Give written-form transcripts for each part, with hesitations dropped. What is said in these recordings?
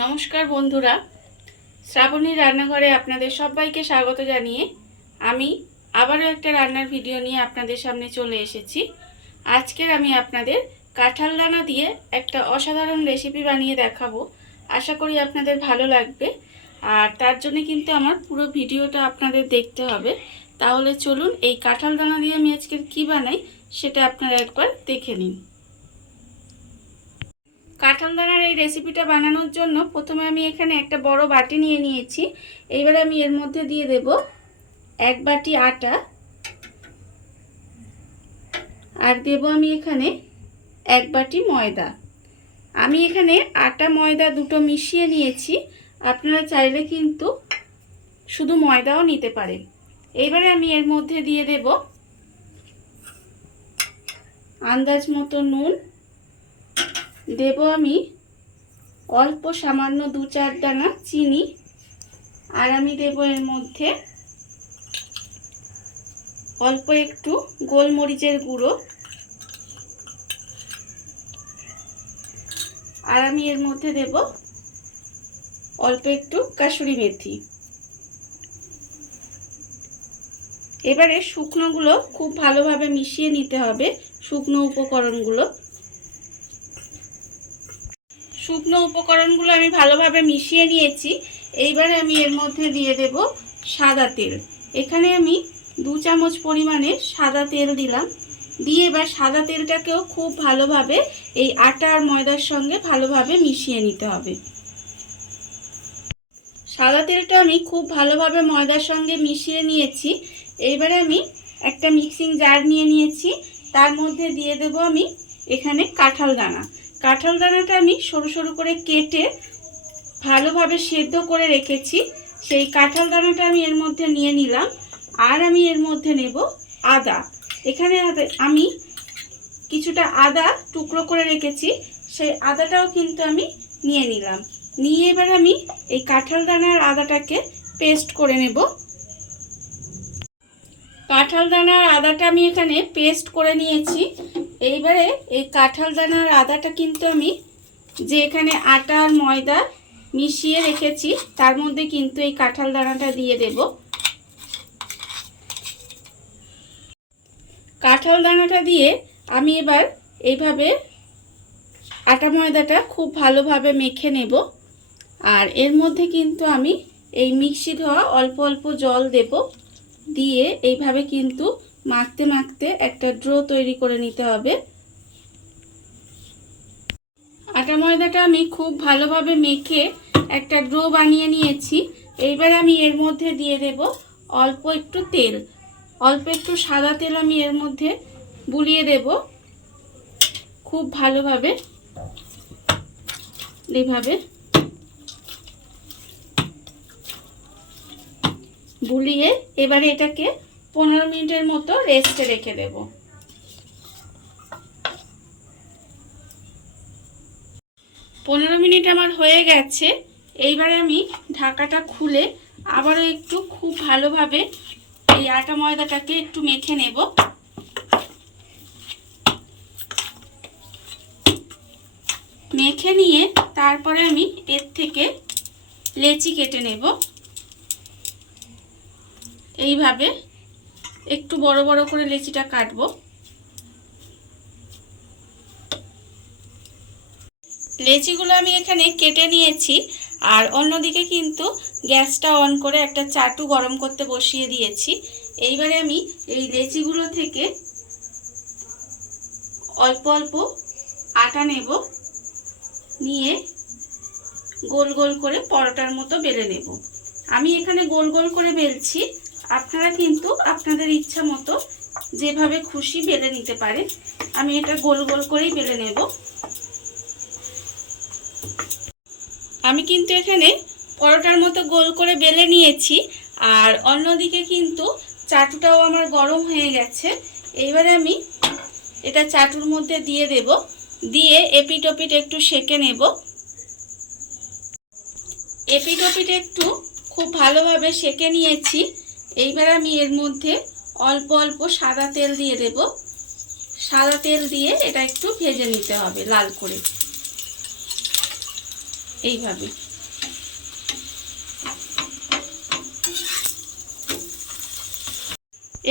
নমস্কার বন্ধুরা, শ্রাবণী রান্নাঘরে আপনাদের সবাইকে স্বাগত জানিয়ে আমি আবারও একটা রান্নার ভিডিও নিয়ে আপনাদের সামনে চলে এসেছি। আজকের আমি আপনাদের কাঁঠাল দানা দিয়ে একটা অসাধারণ রেসিপি বানিয়ে দেখাবো। আশা করি আপনাদের ভালো লাগবে, আর তার জন্য কিন্তু আমার পুরো ভিডিওটা আপনাদের দেখতে হবে। তাহলে চলুন এই কাঁঠাল দানা দিয়ে আমি আজকের কী বানাই সেটা আপনারা একবার দেখে নিন। কাঁঠাল দানার এই রেসিপিটা বানানোর জন্য প্রথমে আমি এখানে একটা বড় বাটি নিয়ে নিয়েছি। এইবার আমি এর মধ্যে দিয়ে দেব 1 বাটি আটা, আর দেব আমি এখানে 1 বাটি ময়দা। আমি এখানে আটা ময়দা দুটো মিশিয়ে নিয়েছি, আপনারা চাইলে কিন্তু শুধু ময়দাও নিতে পারেন। এইবারে আমি এর মধ্যে দিয়ে দেব আন্দাজ মতো নুন, দেব আমি অল্প সামান্য 2-4 দানা চিনি, আর আমি দেব এর মধ্যে অল্প একটু গোলমরিচের গুঁড়ো, আর আমি এর মধ্যে দেব অল্প একটু কাসুরি মেথি। এবারে শুকনোগুলো খুব ভালোভাবে মিশিয়ে নিতে হবে। শুকনো উপকরণগুলো আমি ভালোভাবে মিশিয়ে নিয়েছি। এইবারে আমি এর মধ্যে দিয়ে দেব সাদা তেল। এখানে আমি 2 চামচ পরিমাণে সাদা তেল দিলাম। দিয়ে এবার সাদা তেলটাকেও খুব ভালোভাবে এই আটা আর ময়দার সঙ্গে ভালোভাবে মিশিয়ে নিতে হবে। সাদা তেলটা আমি খুব ভালোভাবে ময়দার সঙ্গে মিশিয়ে নিয়েছি। এইবারে আমি একটা মিক্সিং জার নিয়ে নিয়েছি, তার মধ্যে দিয়ে দেব আমি এখানে কাঁঠাল দানা। কাঁঠাল দানাটা আমি সরু সরু করে কেটে ভালোভাবে সেদ্ধ করে রেখেছি। সেই কাঁঠাল দানাটা আমি এর মধ্যে নিয়ে নিলাম, আর আমি এর মধ্যে নেব আদা। এখানে আমি কিছুটা আদা টুকরো করে রেখেছি, সেই আদাটাও কিন্তু আমি নিয়ে নিলাম। নিয়ে এবার আমি এই কাঁঠাল দানার আদাটাকে পেস্ট করে নেব। কাঁঠাল দানার আদাটা আমি এখানে পেস্ট করে নিয়েছি। এইবারে এই কাঁঠাল দানার আদাটা কিন্তু আমি যে এখানে আটা আর ময়দা মিশিয়ে রেখেছি তার মধ্যে কিন্তু এই কাঁঠাল দানাটা দিয়ে দেব। কাঁঠাল দানাটা দিয়ে আমি এবার এইভাবে আটা ময়দাটা খুব ভালোভাবে মেখে নেব। আর এর মধ্যে কিন্তু আমি এই মিক্সি ধোয়া অল্প অল্প জল দেব। দিয়ে এইভাবে কিন্তু মাখতে মাখতে একটা ড্রো তৈরি করে নিতে হবে। আটা ময়দাটা আমি খুব ভালোভাবে মেখে একটা ড্রো বানিয়ে নিয়েছি। এইবার আমি এর মধ্যে দিয়ে দেব অল্প একটু তেল, অল্প একটু সাদা তেল আমি এর মধ্যে বুলিয়ে দেব। খুব ভালোভাবে এইভাবে বুলিয়ে এবারে এটাকে 15 মিনিটের মতো রেস্টে রেখে দেব। 15 মিনিট আমার হয়ে গেছে। এইবারে আমি ঢাকাটা খুলে আবারও একটু খুব ভালোভাবে এই আটা ময়দাটাকে একটু মেখে নেব। মেখে নিয়ে তারপরে আমি এর থেকে লেচি কেটে নেব। এইভাবে একটু বড় বড় করে লেচিটা কাটবো। লেচিগুলো আমি এখানে কেটে নিয়েছি, আর অন্যদিকে কিন্তু গ্যাসটা অন করে একটা চাটু গরম করতে বসিয়ে দিয়েছি। এইবারে আমি এই লেচিগুলো থেকে অল্প অল্প আটা নেব, নিয়ে গোল গোল করে পরোটার মতো বেলে নেব। আমি এখানে গোল গোল করে বেলছি, আপনারা কিন্তু আপনাদের ইচ্ছা মতো যেভাবে খুশি বেলে নিতে পারেন। আমি এটা গোল গোল করেই বেলে নেব। আমি কিন্তু এখানে পরোটার মতো গোল করে বেলে নিয়েছি, আর অন্যদিকে কিন্তু চাটুটাও আমার গরম হয়ে গেছে। এইবারে আমি এটা চাটুর মধ্যে দিয়ে দেব, দিয়ে এপিট ওপিট একটু সেঁকে নেব। এপিট ওপিট একটু খুব ভালোভাবে সেঁকে নিয়েছি। এইবার আমি এর মধ্যে অল্প অল্প সাদা তেল দিয়ে দেব। সাদা তেল দিয়ে এটা একটু ভেজে নিতে হবে লাল করে। এইভাবে।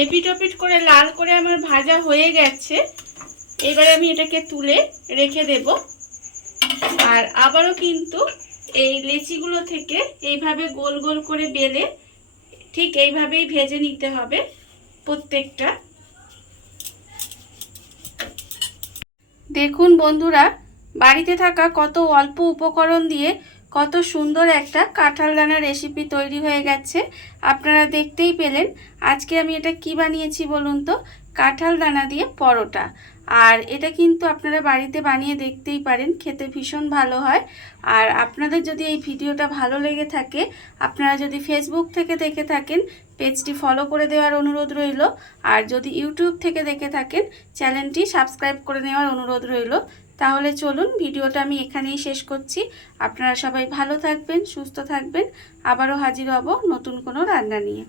এপিট ওপিট করে লাল করে আমার ভাজা হয়ে গেছে। এবারে আমি এটাকে তুলে রেখে দেব। আর আবারও কিন্তু এই লেচিগুলো থেকে এইভাবে গোল গোল করে বেলে ঠিক এইভাবেই ভেজে নিতে হবে প্রত্যেকটা। দেখুন বন্ধুরা, বাড়িতে থাকা কত অল্প উপকরণ দিয়ে কত সুন্দর একটা কাঁঠাল দানা রেসিপি তৈরি হয়ে গেছে। আপনারা দেখতেই পেলেন। আজকে আমি এটা কি বানিয়েছি বলুন তো? কাঁঠাল দানা দিয়ে পরোটা। আর এটা কিন্তু আপনারা বাড়িতে বানিয়ে দেখতেই পারেন, খেতে ভীষণ ভালো হয়। আর আপনাদের যদি এই ভিডিওটা ভালো লেগে থাকে, আপনারা যদি ফেসবুক থেকে দেখে থাকেন, পেজটি ফলো করে দেওয়ার অনুরোধ রইল। আর যদি ইউটিউব থেকে দেখে থাকেন, চ্যানেলটি সাবস্ক্রাইব করে নেওয়ার অনুরোধ রইল। তাহলে চলুন, ভিডিওটা আমি এখানেই শেষ করছি। আপনারা সবাই ভালো থাকবেন, সুস্থ থাকবেন। আবারও হাজির হব নতুন কোনো রান্না নিয়ে।